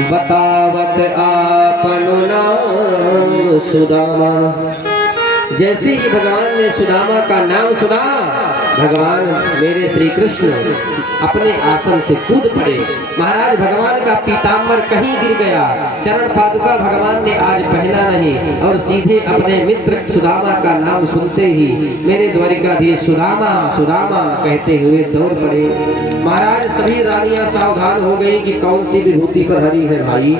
बतावत आपनु नाम सुदामा। जैसे ही भगवान ने सुदामा का नाम सुना, भगवान मेरे श्री कृष्ण अपने आसन से कूद पड़े। महाराज भगवान का पीताम्बर कहीं गिर गया, चरण पादुका भगवान ने आज पहना नहीं, और सीधे अपने मित्र सुदामा का नाम सुनते ही मेरे द्वारिकाधीश सुदामा सुदामा कहते हुए दौड़ पड़े। महाराज सभी रानियां सावधान हो गई कि कौन सी विभूति पर हरी है भाई।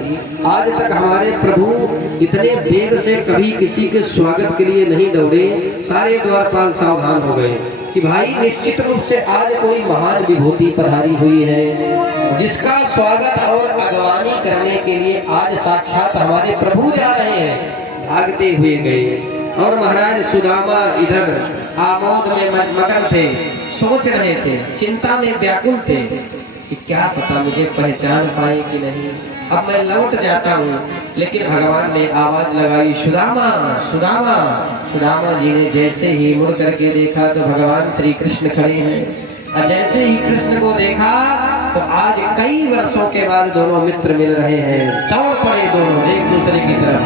आज तक हमारे प्रभु इतने वेग से कभी किसी के स्वागत के लिए नहीं दौड़े। सारे द्वारपाल सावधान हो गए कि भाई निश्चित रूप से आज कोई महान विभूति पधारी हुई है, जिसका स्वागत और अगवानी करने के लिए आज साक्षात हमारे प्रभु जा रहे हैं। भागते हुए गए और महाराज सुदामा इधर आमोद में मगन थे, सोच रहे थे, चिंता में व्याकुल थे कि क्या पता मुझे पहचान पाए कि नहीं, अब मैं लौट जाता हूँ। लेकिन भगवान ने आवाज लगाई, सुदामा सुदामा। सुदामा जी ने जैसे ही मुड़ करके देखा तो भगवान श्री कृष्ण खड़े हैं, और जैसे ही कृष्ण को देखा तो आज कई वर्षों के बाद दोनों मित्र मिल रहे हैं। दौड़ पड़े दोनों एक दूसरे की तरफ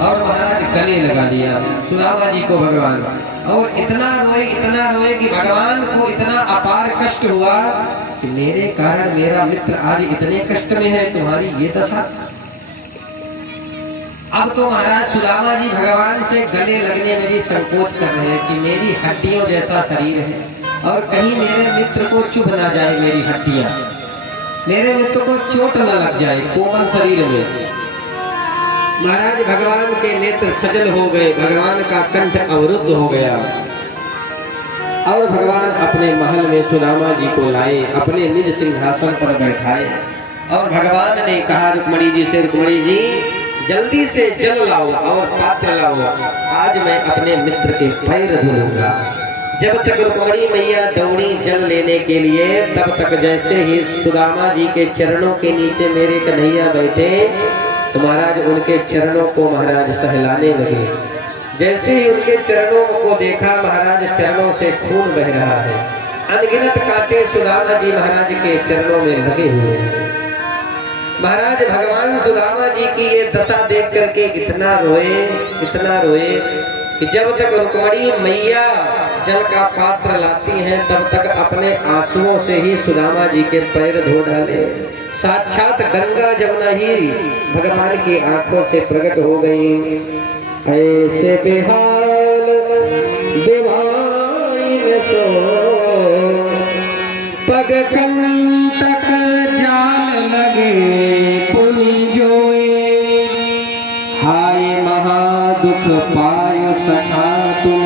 और महाराज गले लगा लिया सुदामा जी को भगवान, और इतना रोए कि भगवान को इतना अपार कष्ट हुआ कि मेरे कारण मेरा मित्र आज इतने कष्ट में है, तुम्हारी ये दशा। अब तो महाराज सुदामा जी भगवान से गले लगने में भी संकोच कर रहे हैं कि मेरी हड्डियों जैसा शरीर है और कहीं मेरे मित्र को चुभ ना जाए, मेरी हड्डियां, मेरे मित्र को चोट न लग जाए कोमल शरीर में। महाराज भगवान के नेत्र सजल हो गए, भगवान का कंठ अवरुद्ध हो गया, और भगवान अपने महल में सुदामा जी को लाए, अपने निज सिंहासन पर बैठाए, और भगवान ने कहा रुक्मणी जी से, रुक्मणी जी जल्दी से जल लाओ और पात्र लाओ, आज मैं अपने मित्र के पैर धुलूंगा। जब तक रुक्मणी मैया दौड़ी जल लेने के लिए, तब तक जैसे ही सुदामा जी के चरणों के नीचे मेरे कन्हैया बैठे तो महाराज उनके चरणों को महाराज सहलाने लगे। जैसे ही उनके चरणों को देखा, महाराज चरणों से खून बह रहा है, अनगिनत कांटे सुदामा जी महाराज के चरणों में लगे हुए हैं। महाराज भगवान सुदामा जी की ये दशा देख करके इतना रोए कि जब तक रुक्मणी मैया जल का पात्र लाती हैं, तब तक अपने आंसुओं से ही सुदामा जी के पैर धो डाले। साक्षात गंगा जमुना ही भगवान की आंखों से प्रकट हो गई। ऐसे बेहाल बेवाई सो पग कंटक जाल लगे पुनि जोए, हाय महादुख पाय सखा तुम,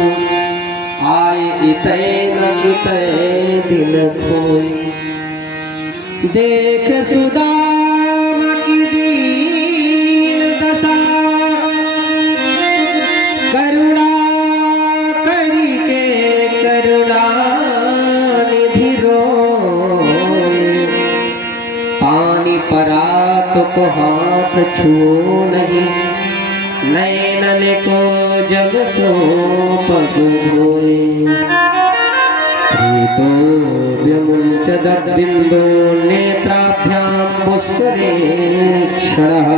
आए इतै न इतै दिन खोई। देख सुदामा की दीन दशा, करुणा करी के करुणा निधि रोए, पानी परात को हाथ छुओ नहीं, नैनन को जब सो पग धोए। प्रीतो व्यमुञ्चदद्बिन्दो नेत्राभ्यां पुष्करे क्षणः।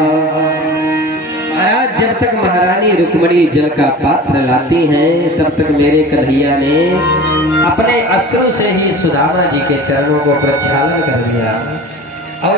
आज जब तक महारानी रुक्मणी जल का पात्र लाती हैं, तब तक मेरे कन्हैया ने अपने अश्रु से ही सुदामा जी के चरणों को प्रक्षालन कर दिया।